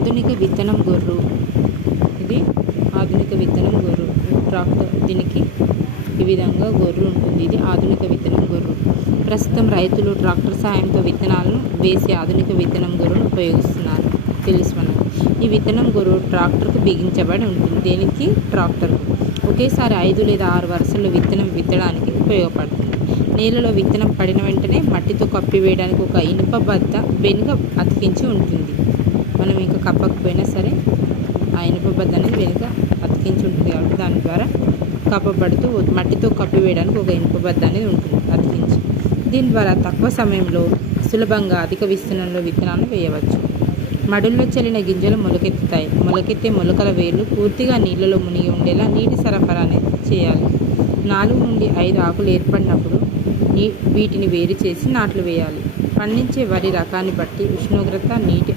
ఆధునిక విత్తనం గొర్రు. ఇది ఆధునిక విత్తనం గొర్రు. ట్రాక్టర్ దీనికి ఈ విధంగా గొర్రు ఉంటుంది. ఇది ఆధునిక విత్తనం గొర్రు. ప్రస్తుతం రైతులు ట్రాక్టర్ సహాయంతో విత్తనాలను వేసి ఆధునిక విత్తనం గొర్రును ఉపయోగిస్తున్నారు. తెలుసు మనకు. ఈ విత్తనం గొర్రు ట్రాక్టర్కు బిగించబడి ఉంటుంది. దేనికి? ట్రాక్టర్కు. ఒకేసారి 5 లేదా 6 వరుసల్లో విత్తనం విత్తడానికి ఉపయోగపడుతుంది. నేలలో విత్తనం పడిన వెంటనే మట్టితో కప్పివేయడానికి ఒక ఇనుప బద్ద వెనుక అతికించి ఉంటుంది. మనం ఇంకా కప్పకపోయినా సరే ఆ ఇనుప బద్ద అనేది వెనుక అతికించి ఉంటుంది కాబట్టి దాని ద్వారా కప్పబడుతూ మట్టితో కప్పివేయడానికి ఒక ఇనుప బద్ద అనేది ఉంటుంది అతికించి. దీని ద్వారా తక్కువ సమయంలో సులభంగా అధిక విస్తీర్ణంలో విత్తనాలను వేయవచ్చు. మడుల్లో చల్లిన గింజలు మొలకెత్తుతాయి. మొలకెత్తే మొలకల వేర్లు పూర్తిగా నీళ్ళలో మునిగి ఉండేలా నీటి సరఫరా అనేది చేయాలి. 4 నుండి 5 ఆకులు ఏర్పడినప్పుడు వీటిని వేరు చేసి నాట్లు వేయాలి. పండించే వరి రకాన్ని బట్టి ఉష్ణోగ్రత, నీటి